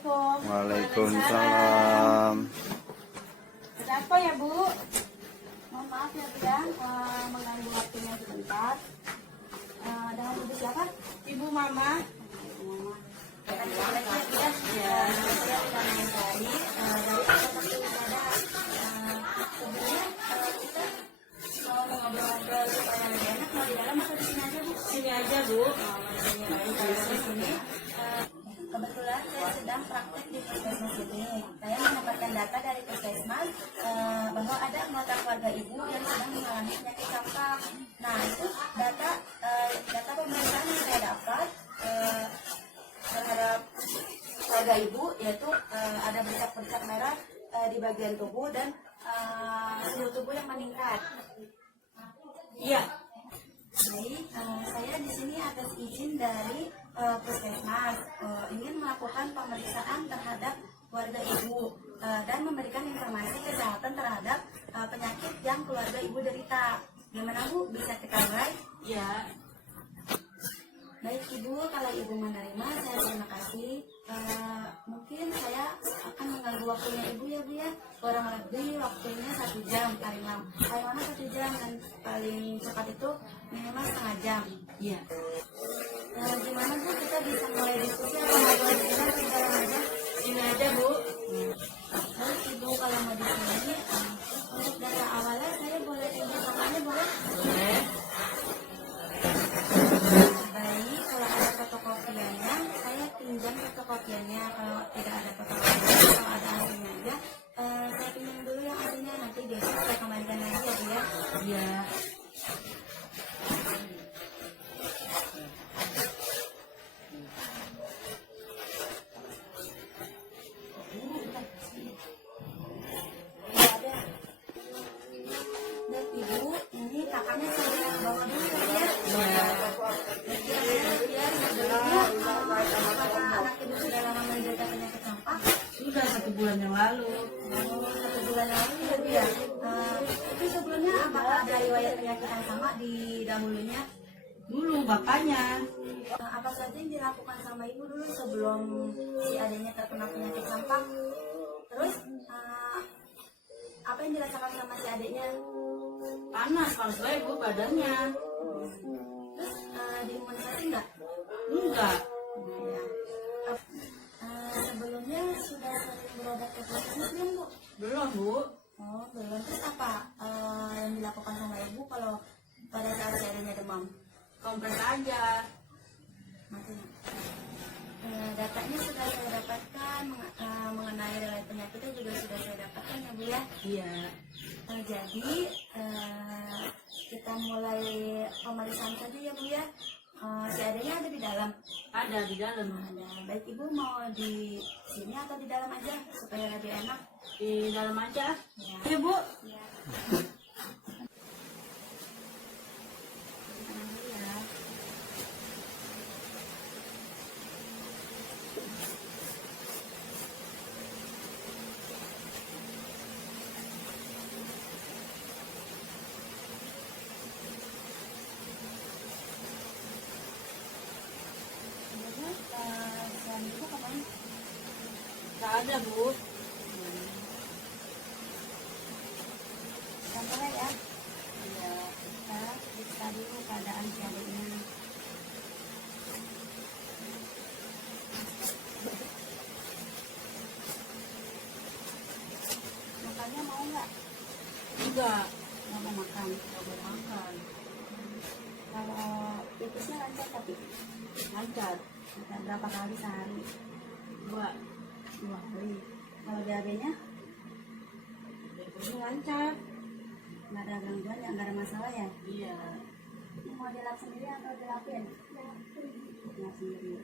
Assalamualaikum. Waalaikumsalam. Ada apa ya, Bu? Mohon maaf ya, Bu ya, mengganggu waktunya sebentar. Dengan Ibu siapa? Ibu Mama. Mau ngobrol-ngobrol supaya lebih enak, mau di dalam atau di sini aja, Bu? Sini aja, Bu. Di sini. Kebetulan saya sedang praktek di Puskesmas ini. Saya mendapatkan data dari Puskesmas bahwa ada anggota keluarga ibu yang sedang mengalami penyakit campak. Nah, itu data pemeriksaan yang saya dapat terhadap keluarga ibu, yaitu ada bercak-bercak merah di bagian tubuh dan suhu tubuh yang meningkat. Iya. Baik, saya di sini atas izin dari Puskesmas ingin melakukan pemeriksaan terhadap keluarga ibu dan memberikan informasi kesehatan terhadap penyakit yang keluarga ibu derita. Gimana, Bu? Bisa kita mulai? Ya. Baik, Ibu, kalau Ibu menerima, saya terima kasih. Mungkin saya akan mengganggu waktunya Ibu ya, Bu ya. Kurang lebih waktunya 1 jam paling lama. Paling lama 1 jam dan paling cepat itu minimal setengah jam. Iya. Gimana, Bu? Kita bisa mulai diskusi atau ngobrol di sini atau di dalam aja? Ini aja, Bu. Baik, Ibu, kalau mau di sini, untuk data awalnya saya boleh pinjam fotonya, boleh? Boleh. Baik, kalau ada fotokopiannya, saya pinjam fotokopiannya. Kalau tidak ada fotokopiannya, kalau ada hasilnya aja, saya pinjam dulu yang hasilnya. Nanti besok saya kembalikan lagi ya, Bu ya. Iya. Dan Ibu, ini kakaknya saya bawa dulu ya. Iya. Anak ibu sudah lama menderita penyakit campak? Sudah 1 bulan yang lalu. 1 bulan yang lalu ya, Bu ya. Tapi sebelumnya apakah ada riwayat penyakit yang sama di dahulunya? Dulu bapaknya. Apa saja yang dilakukan sama ibu dulu sebelum si adanya terkena penyakit campak? Terus apa yang dirasakan sama si adiknya? Panas, panas banget Bu badannya. Terus diimunisasi enggak? Enggak. Ya. Sebelumnya sudah sering berobat ke puskesmas belum, Bu? Belum, Bu. Oh, belum. Terus apa yang dilakukan sama ibu kalau pada saat si adanya demam? Kompres aja. Maksudnya datanya sudah saya dapatkan mengenai riwayat penyakitnya juga sudah saya dapatkan ya, Bu ya. Iya. Jadi kita mulai pemeriksaan saja ya, Bu ya. Si adanya ada di dalam? Ada di dalam. Ada. Baik, Ibu mau di sini atau di dalam aja supaya lebih enak? Di dalam aja. Ya, ya Bu. Ya. Ibu kapan? Nggak ada, Bu. Sampai ya. Iya. Kita periksa dulu keadaan si adiknya. Makannya mau nggak? Enggak. Nggak mau makan. Nggak mau makan. Kalau pipisnya lancar tapi? Lancar. Berapa kali sehari? 2 kali. Kalau BAB-nya? BAB-nya lancar. Nggak ada gangguan ya? Nggak ada masalah ya? Iya. Ini mau dilap sendiri atau dilapin? Dilap sendiri.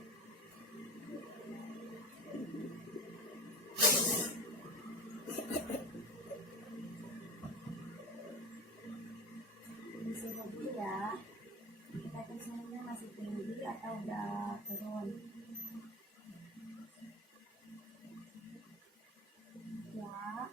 Isi hobi ya. Kita tensinya masih tinggi atau udah turun? Ya.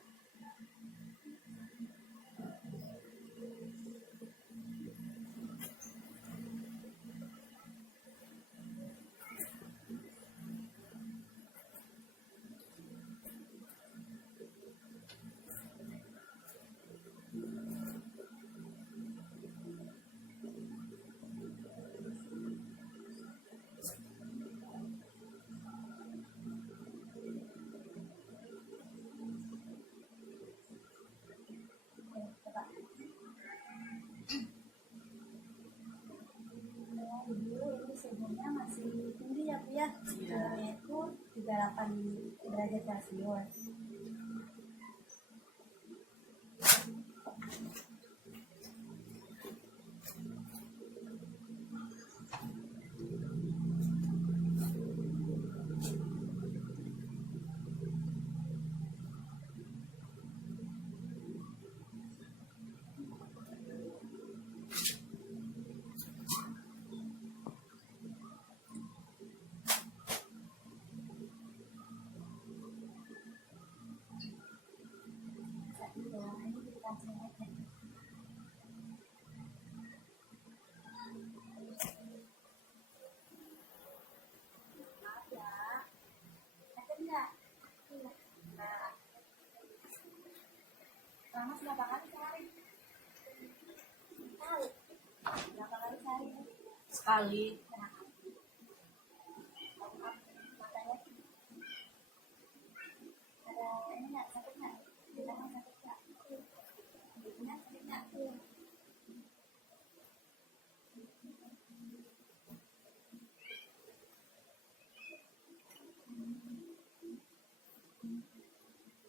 suhunya masih tinggi ya Bu ya. Suhunya itu 38 derajat Celcius. Panas berapa kali sehari? Tahu. Berapa kali sehari? Sekali. Matanya ada ini nggak sakit nggak? Di tangan sakit nggak? Giginya sakit nggak?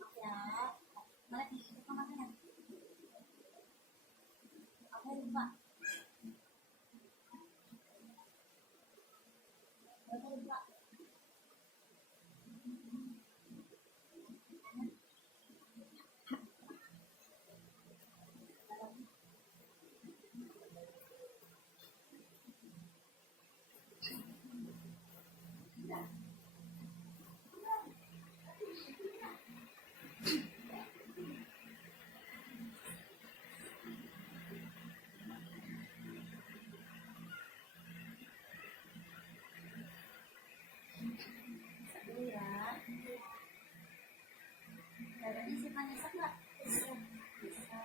Maaf ya. Mana nih? Lupa matanya. Oke lupa. Oke lupa. Dulu ya. Dadanya suka nyesek nggak? Bisa.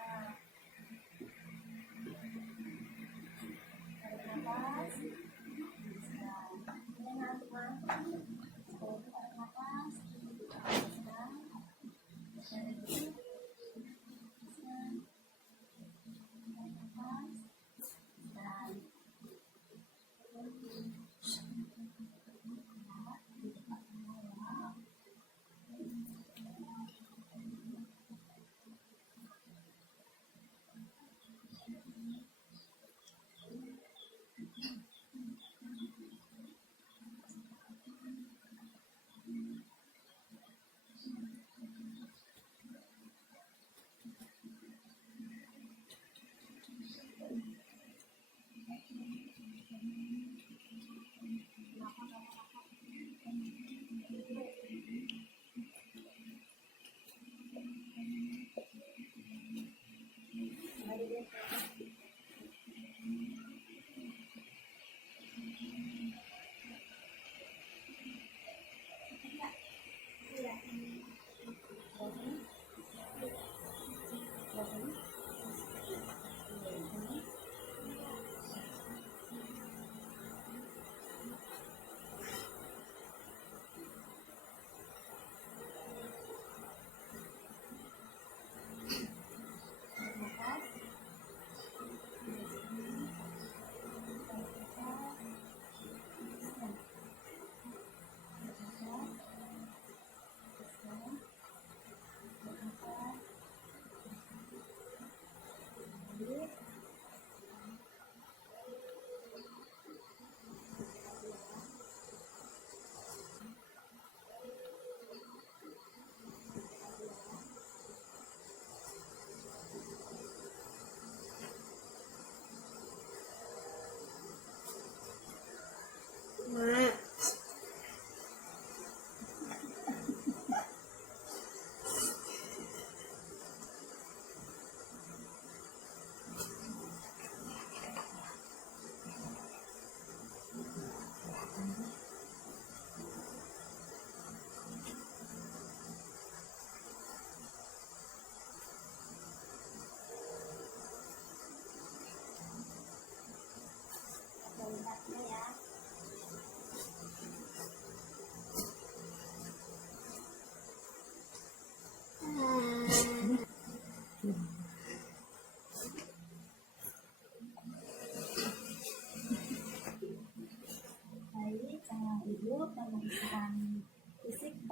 Tarik nafas. Bisa. Ini ngantuk-ngantuk. Setelah itu tarik nafas. Bisa. Dari dulu. Bisa. Tarik nafas. Bisa.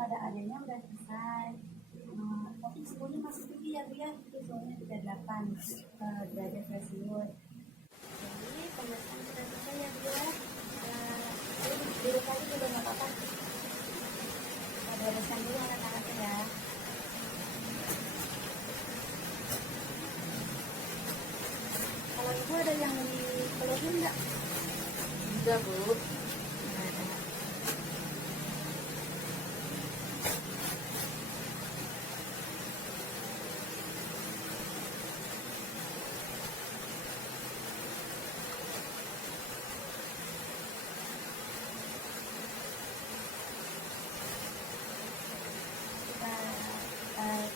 pada adanya udah selesai. Tapi suhunya masih tinggi ya Bu ya, itu suhunya 38 derajat Celcius. Jadi pemeriksaan sudah selesai ya Bu ya. Duduk lagi juga nggak apa-apa. Kita bereskan dulu anak-anaknya ya. Kalau ibu ada yang dikeluhin nggak? Enggak, Bu. Nggak ada.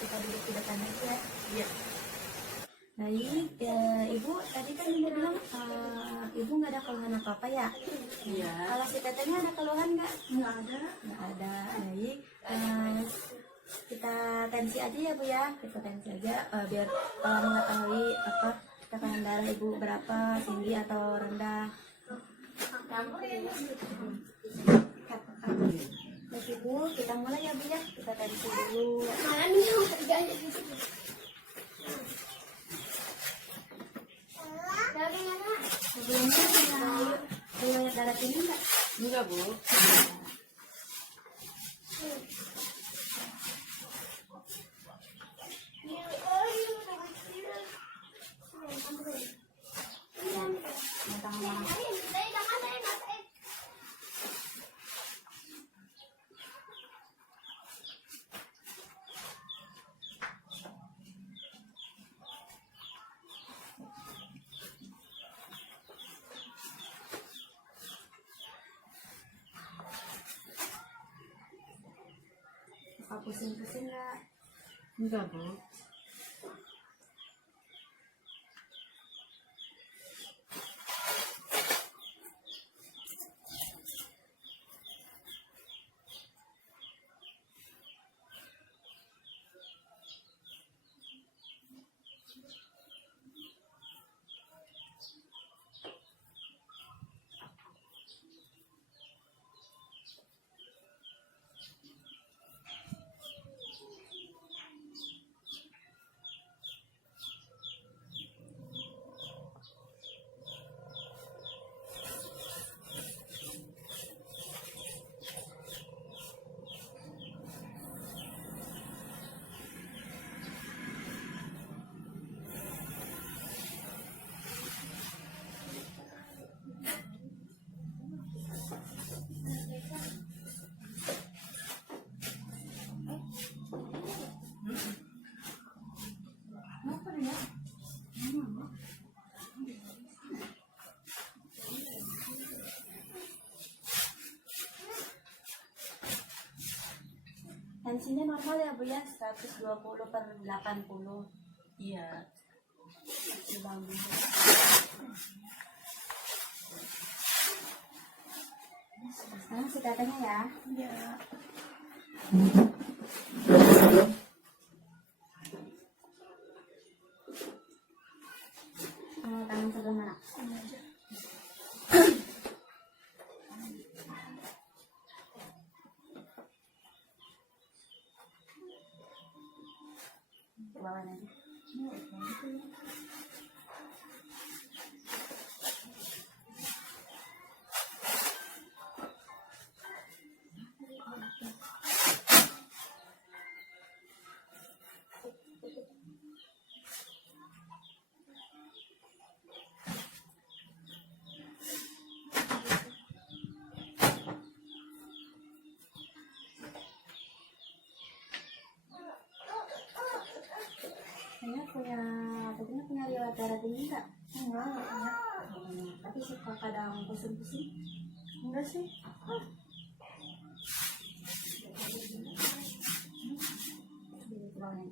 Kita duduk di depan aja. Iya. Baik, Ibu tadi kan Ibu bilang Ibu nggak ada keluhan apa-apa ya? Iya. Kalau si tetenya ada keluhan nggak? Enggak ada. Nggak ada. Baik, kita tensi aja ya Bu ya. Kita tensi aja biar mengetahui apa tekanan darah Ibu berapa, tinggi atau rendah. Baik Ibu, kita mulai ya Bu ya. Kita tensi dulu. Sebelumnya pernah riwayat darah tinggi nggak? Enggak, Bu. Apa pusing-pusing nggak? Enggak, Bu. Tensinya normal ya Bu ya, 120/80. Iya. Dibangun. Sekarang si tetenya ya. Iya. Tangan sebelah mana? Bawah aja. Saya punya riwayat darah tinggi nggak? Enggak. Tapi suka kadang pusing-pusing. Enggak sih. Di bawahnya.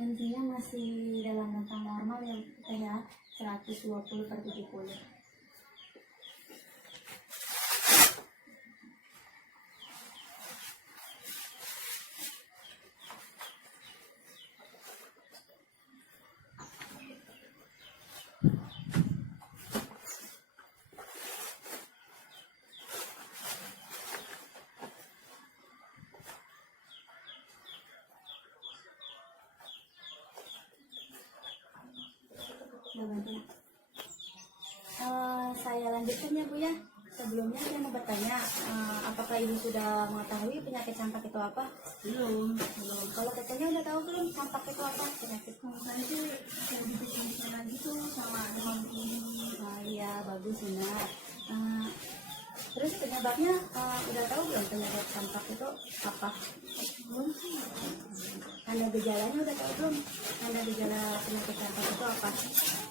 Tensinya masih dalam rentang normal ya, kayak 120/70. Saya lanjutkan ya Bu ya. Sebelumnya saya mau bertanya, apakah Ibu sudah mengetahui penyakit campak itu apa? Belum. Kalau katanya udah tahu belum campak itu apa? Penyakit Saya sih yang bikin lagi tuh sama demam tinggi. iya bagus benar. Terus penyebabnya udah tahu belum penyakit campak itu apa? Belum sih. Tanda gejalanya udah tahu belum? Tanda gejala penyakit campak itu apa?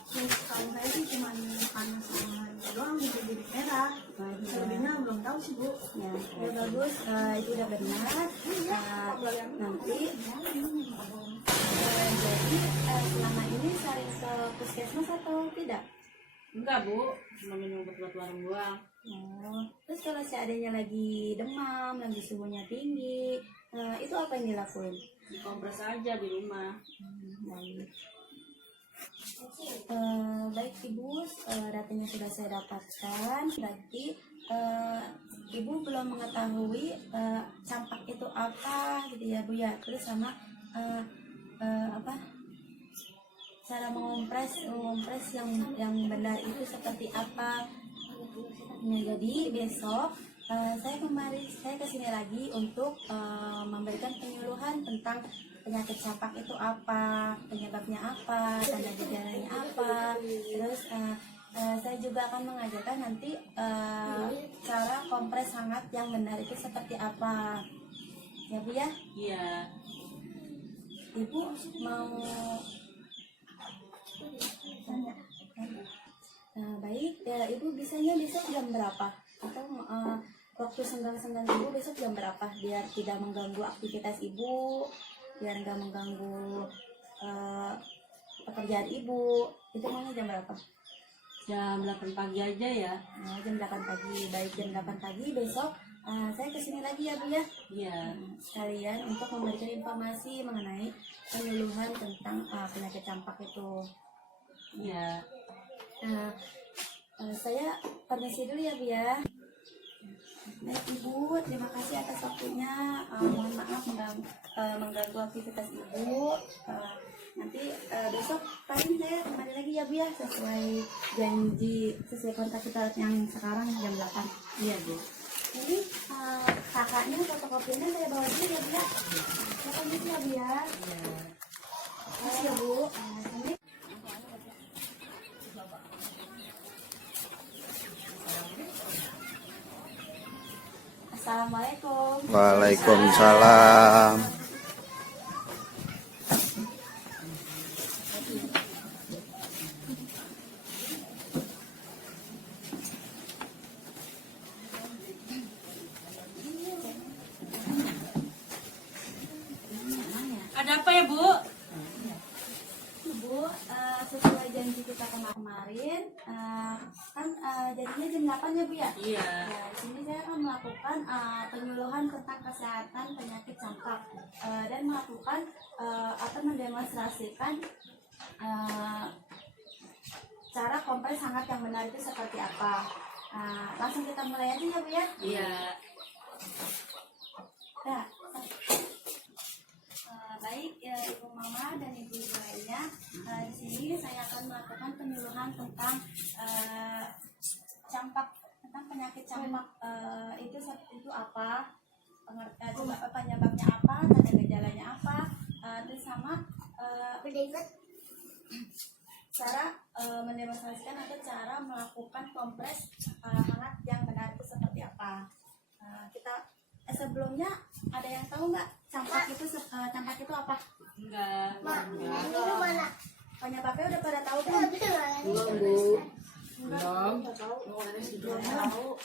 Kalau saya sih cuma panas sama itu doang, jadi merah. Selebihnya belum tahu sih Bu. Ya, ya bagus. Itu udah benar. Nanti jadi selama ini sering ke puskesmas atau tidak? Enggak Bu, cuma minum obat warung doang. Oh, terus kalau seandainya lagi demam, lagi suhunya tinggi, itu apa yang dilakuin? Dikompres aja di rumah. Baik. Baik Ibu, datanya sudah saya dapatkan. Berarti Ibu belum mengetahui campak itu apa, gitu ya Bu ya. Terus sama apa? Cara mengompres yang benar itu seperti apa? Nah, jadi besok saya kesini lagi untuk memberikan penyuluhan tentang penyakit campak itu apa, penyebabnya apa, tanda gejalanya apa. Terus saya juga akan mengajarkan nanti cara kompres hangat yang benar itu seperti apa. Ya Bu ya? Iya. Ibu mau tanya? Baik, ya Ibu bisanya besok jam berapa? Atau waktu senggang-senggang Ibu besok jam berapa? Biar tidak mengganggu aktivitas Ibu, biar nggak mengganggu pekerjaan Ibu. Itu maunya jam berapa? Jam 8 pagi aja ya. Jam 8 pagi. Baik, jam 8 pagi besok saya kesini lagi ya Bu ya. Iya. Sekalian untuk memberikan informasi mengenai penyuluhan tentang penyakit campak itu. Iya. Saya permisi dulu ya Bu ya. Baik Ibu, terima kasih atas waktunya. Mohon maaf mengganggu aktivitas Ibu. Nanti besok paling saya kembali lagi ya Bu ya, sesuai janji, sesuai kontak kita yang sekarang jam 8. Iya Bu. Jadi kakaknya fotokopinya saya bawa dulu ya Bu ya. Saya permisi ya Bu ya. Iya. Makasih ya Bu. Assalamualaikum. Assalamualaikum. Waalaikumsalam. Ada apa ya Bu? Bu, sesuai janji kita kemarin, kan jadinya jam 8 ya Bu ya? Iya. Nah, di sini saya akan melakukan penyuluhan tentang kesehatan penyakit campak dan melakukan atau mendemonstrasikan cara kompres hangat yang benar itu seperti apa. Langsung kita mulai aja ya Bu ya? Iya. Nah, baik ya Ibu Mama dan Ibu lainnya, di sini saya akan melakukan penyuluhan tentang campak, tentang penyakit campak itu apa, penyebabnya apa, tanda gejalanya apa, terus sama cara mendemonstrasikan atau cara melakukan kompres hangat yang benar itu seperti apa. Kita sebelumnya ada yang tahu nggak campak itu apa? Enggak. Penyebabnya udah pada tahu kan? Belum tahu.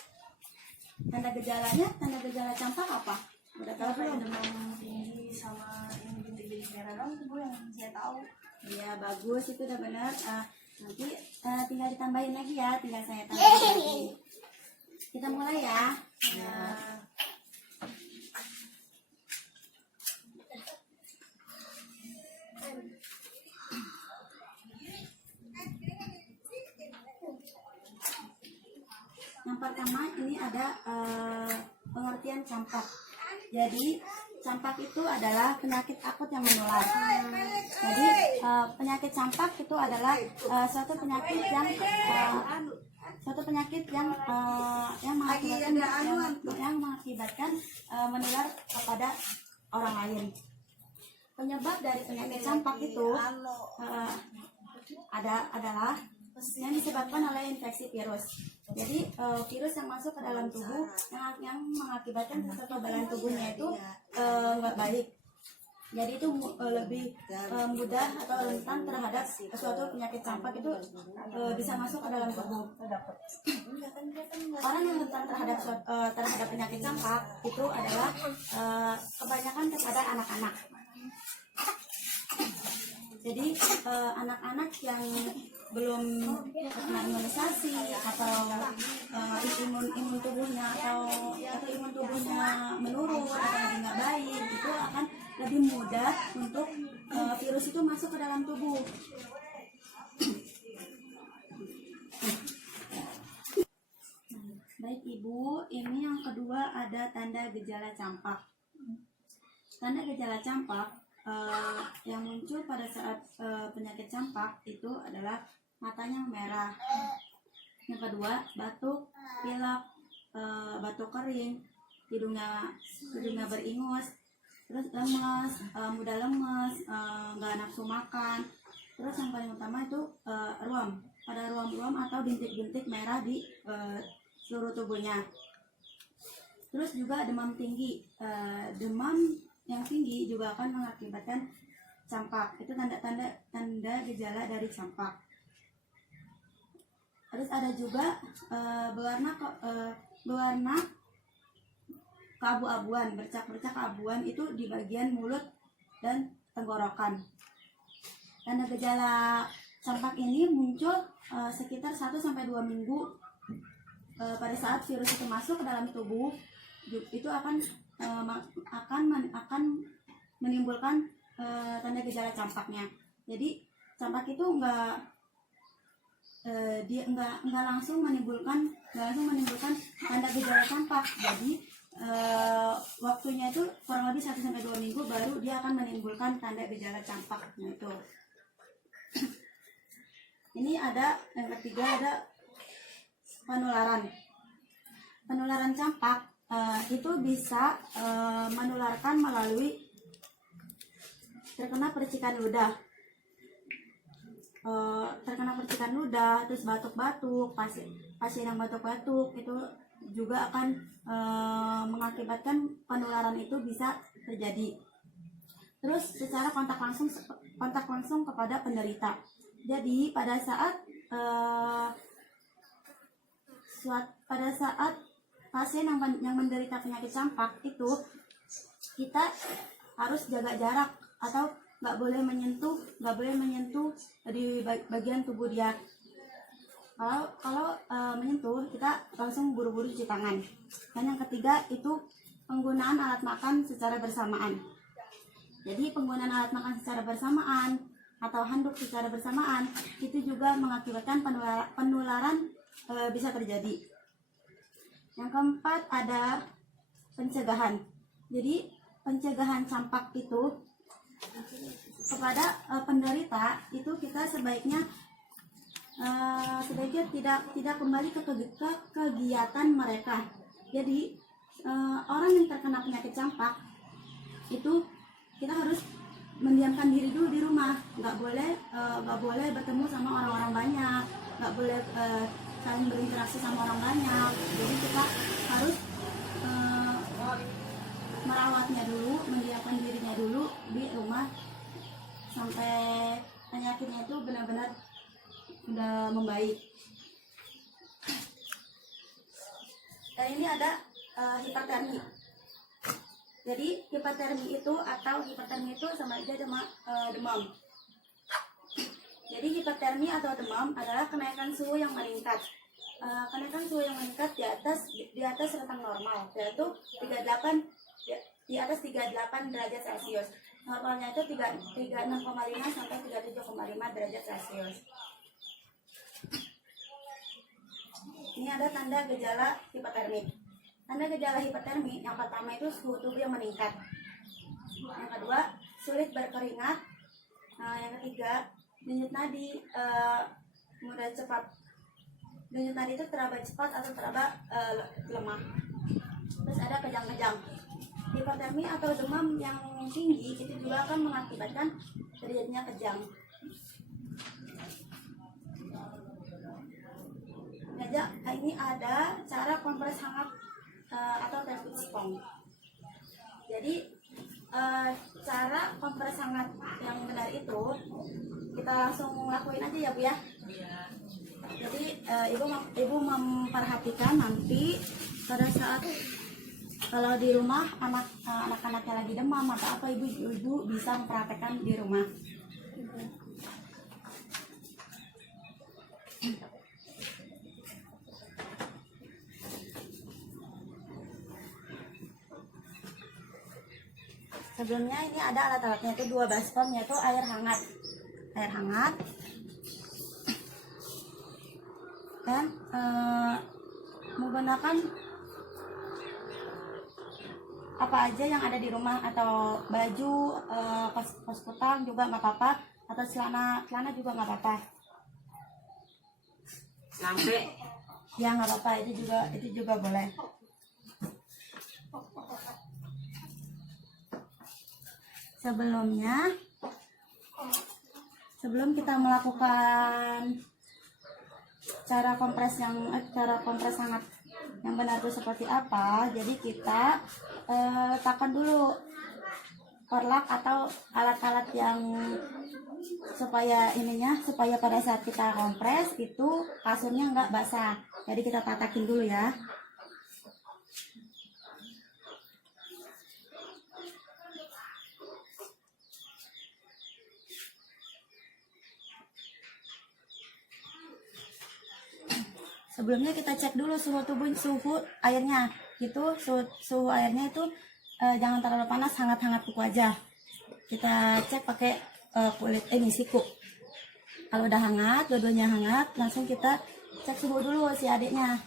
Tanda gejala campak apa? Udah tahu belum? Demam tinggi sama ini bintik-bintik merah doang Bu yang saya tahu. Iya bagus, itu udah benar. Nanti tinggal ditambahin lagi ya, tinggal saya tambahin lagi. Kita mulai ya. Yang pertama ini ada pengertian campak. Jadi campak itu adalah penyakit akut yang menular. Jadi penyakit campak itu adalah suatu penyakit yang mengakibatkan menular kepada orang lain. Penyebab dari penyakit campak itu adalah yang disebabkan oleh infeksi virus. Jadi virus yang masuk ke dalam tubuh yang mengakibatkan kekebalan tubuhnya itu nggak baik. Jadi itu lebih mudah atau rentan terhadap suatu penyakit campak itu bisa masuk ke dalam tubuh. Orang yang rentan terhadap penyakit campak itu adalah kebanyakan kepada anak-anak. Di anak-anak yang belum kena imunisasi atau imun tubuhnya menurun atau lagi nggak baik, itu akan lebih mudah untuk virus itu masuk ke dalam tubuh. Baik Ibu, ini yang kedua ada tanda gejala campak. Tanda gejala campak yang muncul pada saat penyakit campak itu adalah matanya merah. Yang kedua, batuk, pilek, batuk kering, hidungnya beringus, terus lemes, mudah lemes, nggak nafsu makan. Terus yang paling utama itu ruam, ada ruam-ruam atau bintik-bintik merah di seluruh tubuhnya. Terus juga demam tinggi, demam yang tinggi juga akan mengakibatkan campak. Itu tanda gejala dari campak. Terus ada juga berwarna keabu-abuan, bercak-bercak keabuan itu di bagian mulut dan tenggorokan. Tanda gejala campak ini muncul sekitar 1-2 minggu pada saat virus itu masuk ke dalam tubuh. Itu akan menimbulkan tanda gejala campaknya. Jadi campak itu nggak langsung menimbulkan tanda gejala campak. Jadi waktunya itu kurang lebih 1-2 minggu baru dia akan menimbulkan tanda gejala campaknya itu. Ini ada yang ketiga, ada penularan campak. Itu bisa menularkan melalui terkena percikan ludah, terus batuk-batuk. Pasien yang batuk-batuk itu juga akan mengakibatkan penularan itu bisa terjadi. Terus secara kontak langsung kepada penderita. Jadi pada saat pasien yang menderita penyakit campak itu, kita harus jaga jarak atau nggak boleh menyentuh di bagian tubuh dia. Kalau menyentuh, kita langsung buru-buru cuci tangan. Dan yang ketiga itu penggunaan alat makan secara bersamaan. Jadi penggunaan alat makan secara bersamaan atau handuk secara bersamaan itu juga mengakibatkan penularan bisa terjadi. Yang keempat ada pencegahan. Jadi pencegahan campak itu kepada penderita itu kita sebaiknya tidak kembali ke kegiatan mereka. Jadi orang yang terkena penyakit campak itu kita harus mendiamkan diri dulu di rumah, nggak boleh bertemu sama orang-orang banyak, nggak boleh saling berinteraksi sama orang banyak. Jadi kita harus merawatnya dulu, mendiamkan dirinya dulu di rumah sampai penyakitnya itu benar-benar udah membaik. Dan ini ada hipertermi. Jadi hipertermi itu sama aja demam. Jadi hipertermi atau demam adalah kenaikan suhu yang meningkat. Kenaikan suhu yang meningkat di atas rentang normal, yaitu 38 di atas 38 derajat Celcius. Normalnya itu 36,5 sampai 37,5 derajat Celcius. Ini ada tanda gejala hipertermi. Tanda gejala hipertermi yang pertama itu suhu tubuh yang meningkat. Yang kedua, sulit berkeringat. Yang ketiga, denyut nadi mudah cepat. Denyut nadi itu teraba cepat atau teraba lemah. Terus ada kejang-kejang. Hipertermi atau demam yang tinggi itu juga akan mengakibatkan terjadinya kejang. Ini ada cara kompres hangat atau tepung spong. Jadi cara kompres hangat yang benar itu kita langsung lakuin aja ya Bu ya. Jadi ibu memperhatikan nanti pada saat kalau di rumah anak-anaknya lagi demam atau apa, ibu bisa mempraktekkan di rumah. Sebelumnya ini ada alat-alatnya itu 2 baskom, yaitu air hangat dan menggunakan apa aja yang ada di rumah, atau baju, kaos kutang juga nggak apa-apa, atau celana juga nggak apa-apa. Sampai Ya nggak apa-apa, itu juga boleh. Sebelum kita melakukan cara kompres hangat yang benar itu seperti apa, jadi kita letakkan dulu korlak atau alat-alat yang supaya pada saat kita kompres itu kasurnya nggak basah. Jadi kita tatakin dulu ya. Sebelumnya kita cek dulu suhu airnya. Suhu airnya itu jangan terlalu panas, hangat-hangat kuku aja. Kita cek pakai siku. Kalau udah hangat, dua-duanya hangat, langsung kita cek suhu dulu si adiknya.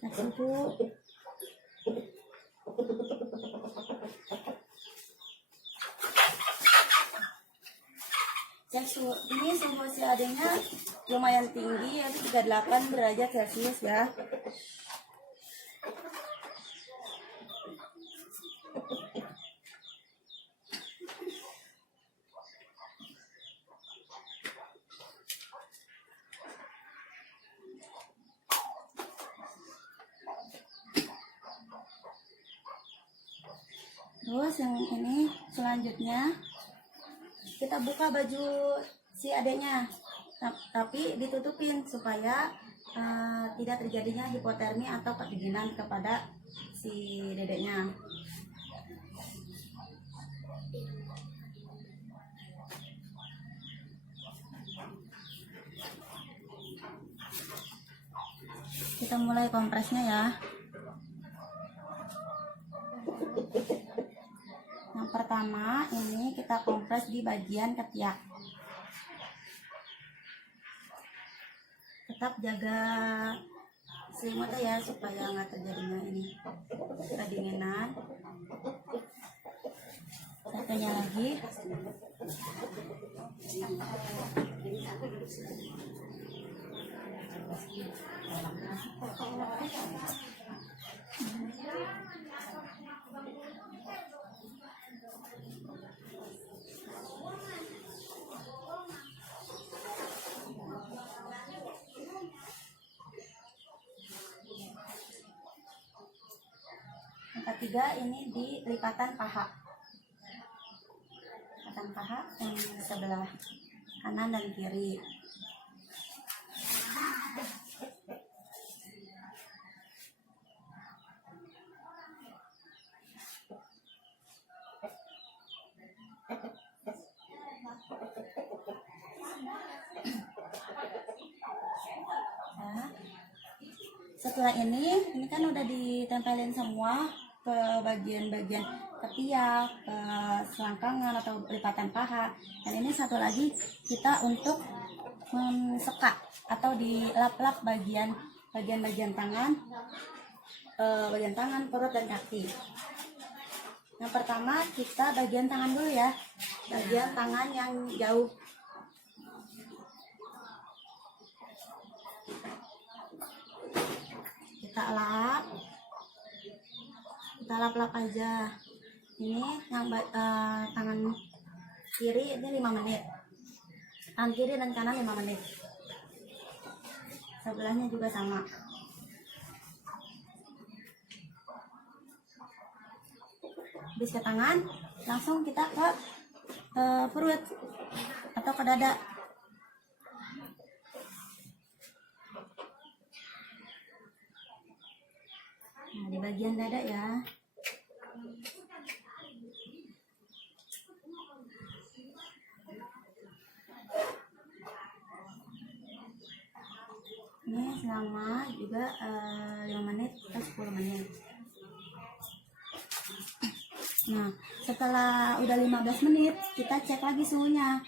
Cek suhu. Ini suhu si adiknya lumayan tinggi, yaitu 38 derajat Celcius ya. Terus yang ini selanjutnya kita buka baju si adeknya, tapi ditutupin supaya tidak terjadinya hipotermi atau kedinginan kepada si dedeknya. Kita mulai kompresnya ya. Yang pertama ini kita kompres di bagian ketiak. Tetap jaga selimutnya ya supaya nggak terjadinya ini kedinginan. Satunya lagi. Yang ketiga ini di lipatan paha. Lipatan paha yang sebelah kanan dan kiri. setelah ini kan udah ditempelin semua ke bagian-bagian ketiak, ke selangkangan atau lipatan paha. Dan ini satu lagi kita untuk mensekat atau dilap-lap bagian tangan, perut dan kaki. Yang pertama kita bagian tangan dulu ya, bagian tangan yang jauh. Kita lap aja. Ini yang tangan kiri ini 5 menit, tangan kiri dan kanan 5 menit, sebelahnya juga sama. Habis ke tangan, langsung kita ke perut atau ke dada. Nah, di bagian dada ya. Ini selama juga 5 menit atau 10 menit. Nah, setelah udah 15 menit, kita cek lagi suhunya.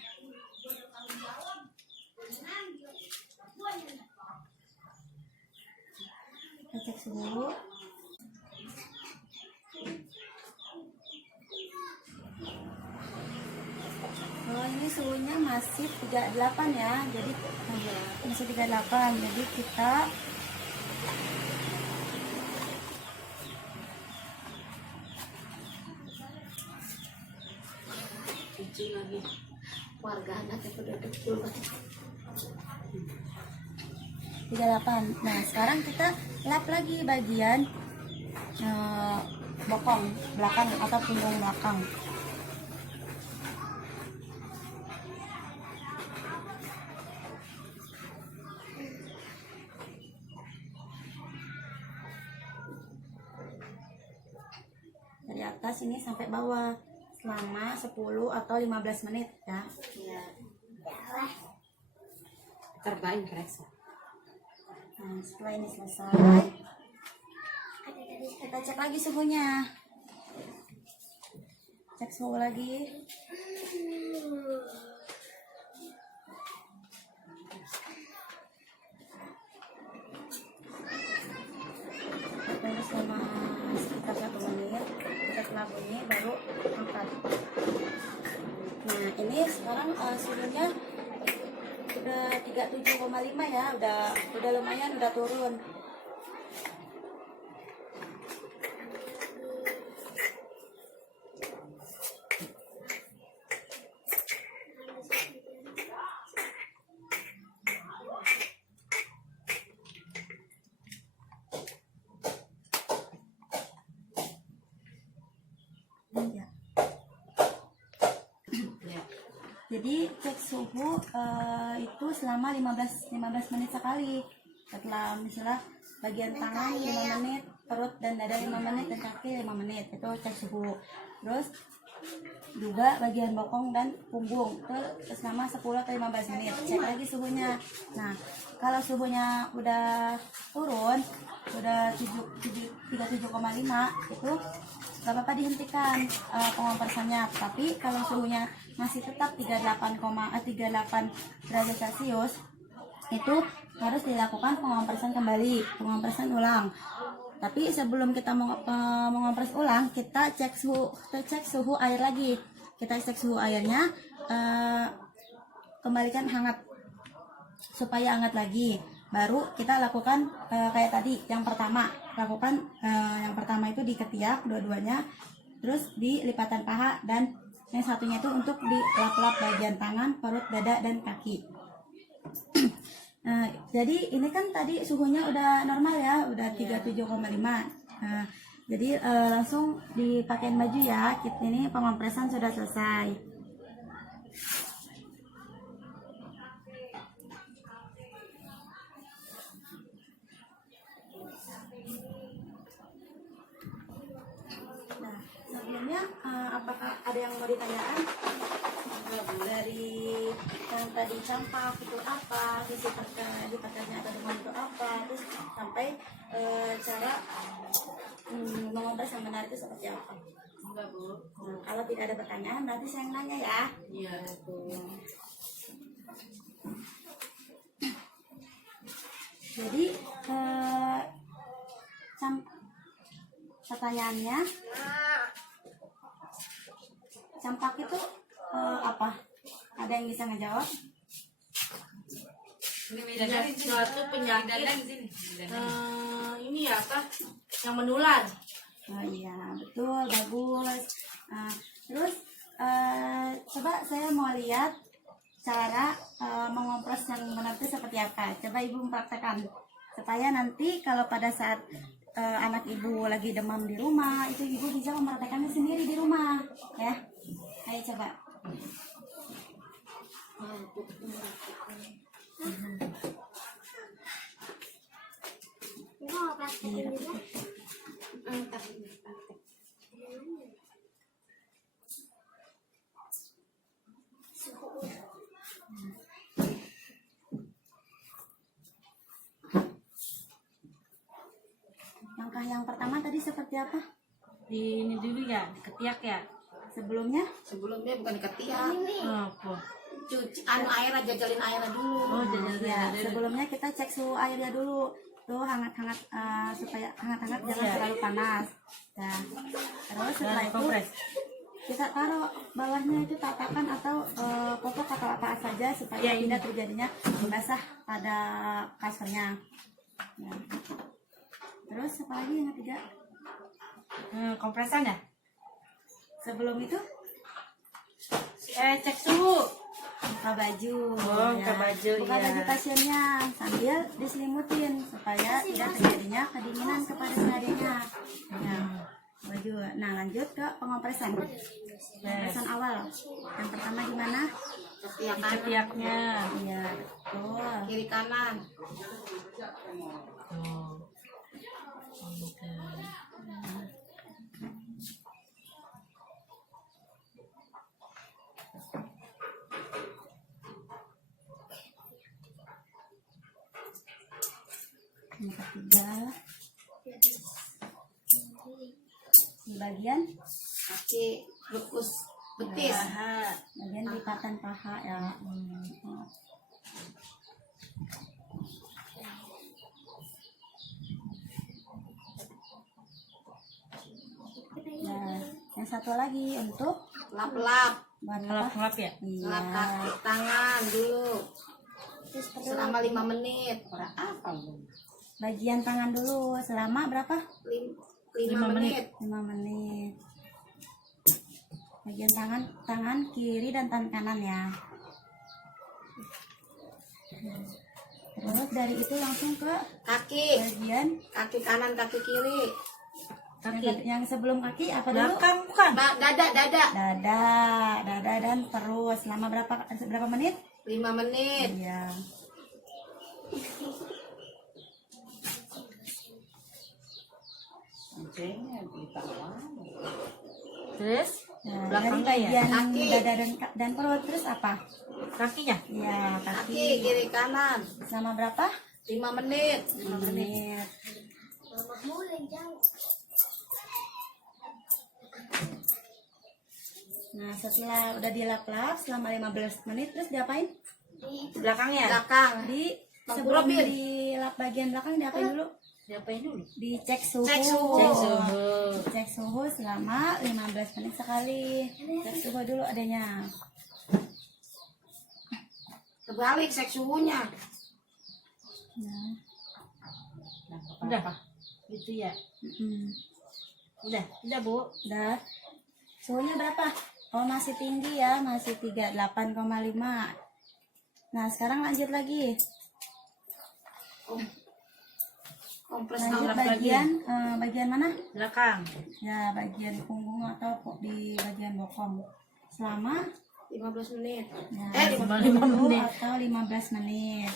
Kita cek suhu. Kalau ini suhunya masih 38 ya, jadi masih 38. Jadi kita lagi warga anak yang penduduk dulu 38. Nah, sekarang kita lap lagi bagian bokong belakang atau punggung belakang. Dari atas ini sampai bawah selama 10 atau 15 menit ya. ya terbaik rasa. Nah, setelah ini selesai, kita cek lagi suhunya. Cek suhu lagi. Tunggu selama sekitar 1 menit. Kita telah bunyi baru angkat. Nah, ini sekarang suhunya udah 37,5 ya, udah lumayan, udah turun. Ya. Jadi cek suhu itu selama 15 menit sekali. Setelah misalnya bagian tangan 5 menit, perut dan dada 5 menit, dan kaki 5 menit, itu cek suhu. Terus juga bagian bokong dan punggung itu selama 10 atau 15 menit, cek lagi suhunya. Nah, kalau suhunya udah turun, udah 37,5, itu gak apa-apa dihentikan pengompresannya. Tapi kalau suhunya masih tetap 38 derajat Celcius, itu harus dilakukan pengompresan kembali, pengompresan ulang. Tapi sebelum kita mengompres ulang, kita cek suhu air lagi. Kita cek suhu airnya, kembalikan hangat supaya hangat lagi. Baru kita lakukan kayak tadi yang pertama. Lakukan yang pertama itu di ketiak dua-duanya, terus di lipatan paha, dan yang satunya itu untuk di lap-lap bagian tangan, perut, dada, dan kaki. Nah, jadi ini kan tadi suhunya udah normal ya, udah 37,5. Nah, jadi langsung dipakein baju ya. Ini pengompresan sudah selesai. Nah, sebelumnya apakah ada yang mau ditanyakan dari yang tadi campak itu apa, hipertensi atau demam itu apa, terus sampai cara mengompres yang benar itu seperti apa. Enggak, Bu. Nah, kalau tidak ada pertanyaan berarti saya yang nanya ya. Iya, Bu. Jadi pertanyaannya, campak itu apa? Ada yang bisa ngejawab? Ini suatu penyakit ini ya apa? Yang menular. Oh iya, betul, bagus. Nah, terus coba saya mau lihat cara mengompres yang benar itu seperti apa. Coba ibu mempraktekkan supaya nanti kalau pada saat anak ibu lagi demam di rumah, itu ibu bisa mempraktekannya sendiri di rumah, ya. Ayo coba. Iya. Langkah yang pertama tadi seperti apa? Di ini dulu ya, di ketiak ya. Sebelumnya? Sebelumnya bukan di ketiak. Apa? Cuci air, jajalin airnya dulu. Oh, jajan Ya, sebelumnya kita cek suhu airnya dulu. Tuh hangat-hangat supaya hangat-hangat jangan terlalu panas. Nah, terus setelah itu kita taruh bawahnya itu tatakan atau popok atau apa saja supaya tidak terjadinya basah pada kasurnya. Ya. Terus apa lagi yang ketiga? Kompresan ya? Sebelum itu Cek suhu. buka baju. Buka baju, Buka iya. baju pasiennya sambil diselimutin supaya tidak terjadinya kedinginan kepada seharinya. Ya, baju. Nah, lanjut ke pengompresan. Pengompresan awal. Yang pertama gimana? Ketiak Di kanan, ketiaknya. Iya, betul. kiri kanan. Tuh. Oke. Yang ketiga di bagian Kaki lekus betis. bagian lipatan paha ya. Nah, yang satu lagi untuk Lap-lap. buat apa? Ngelap-ngelap ya? Iya. Lap kaki tangan dulu. Selama 5 menit. Bagian tangan dulu selama berapa? 5 menit. 5 menit. Bagian tangan kiri dan tangan kanan ya. Terus dari itu langsung ke Kaki. bagian Kaki kanan, kaki kiri. yang sebelum kaki apa dulu? Belakang bukan? Dada. Dada dan terus selama berapa menit? 5 menit. Iya. Terus Nah, dari belakangnya ya? bagian Kaki. dada dan perut terus apa? Kakinya? Iya, Kaki kaki. kiri kanan. Selama berapa? 5 menit. 5 menit. Nah, setelah udah dilap-lap selama 15 menit terus diapain? Belakangnya? Belakang. Sebelum Robin. dilap bagian belakang diapain dulu? Diapain dulu? Dicek suhu. Cek suhu. Cek suhu. Cek suhu selama 15 menit sekali. Cek suhu dulu adanya. Kebalik cek suhunya. Nah, Udah. Gitu ya? Udah Bu. udah. Suhunya berapa? Oh, masih tinggi ya, masih 38,5. Nah, sekarang lanjut lagi. Kompres Lanjut awal. bagian mana? Belakang. Ya, bagian punggung atau di bagian bokong. Selama 15 menit. ya, 15 menit. atau 15 menit.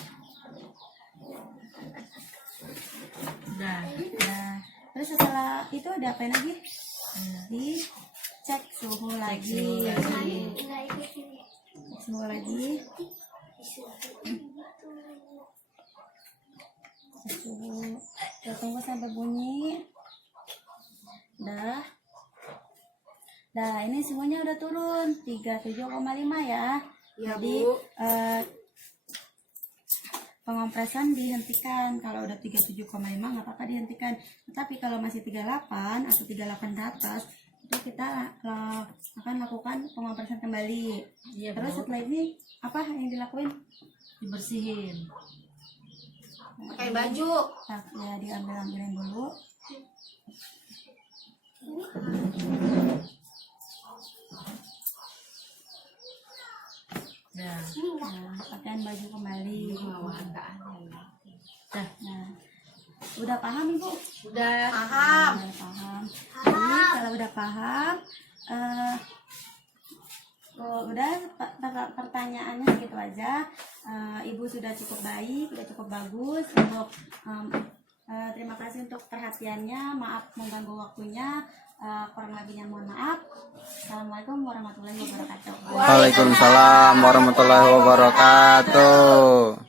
Udah. Nah, terus setelah itu ada apa lagi? Dicek suhu lagi. suhu lagi. Cek suhu lagi. Suhu. Kita tunggu sampai bunyi. Dah. Dah, ini suhunya udah turun 37,5 ya. Iya, Jadi Bu. pengompresan dihentikan. Kalau udah 37,5 nggak apa-apa dihentikan. Tetapi kalau masih 38 atau 38 di atas itu kita akan lakukan pengompresan kembali. Iya, Terus Bu. setelah ini apa yang dilakuin? Dibersihin. Pakai baju. Nah, ya diambilin dulu. Nah, Nah, pakaian baju kembali. Dah. Nah, udah paham Ibu? Sudah. Udah paham. Jadi kalau udah paham, udah pertanyaannya gitu aja. Ibu sudah cukup baik, sudah cukup bagus untuk terima kasih untuk perhatiannya. Maaf mengganggu waktunya. Kurang lebihnya mohon maaf. Assalamualaikum warahmatullahi wabarakatuh. Waalaikumsalam warahmatullahi wabarakatuh.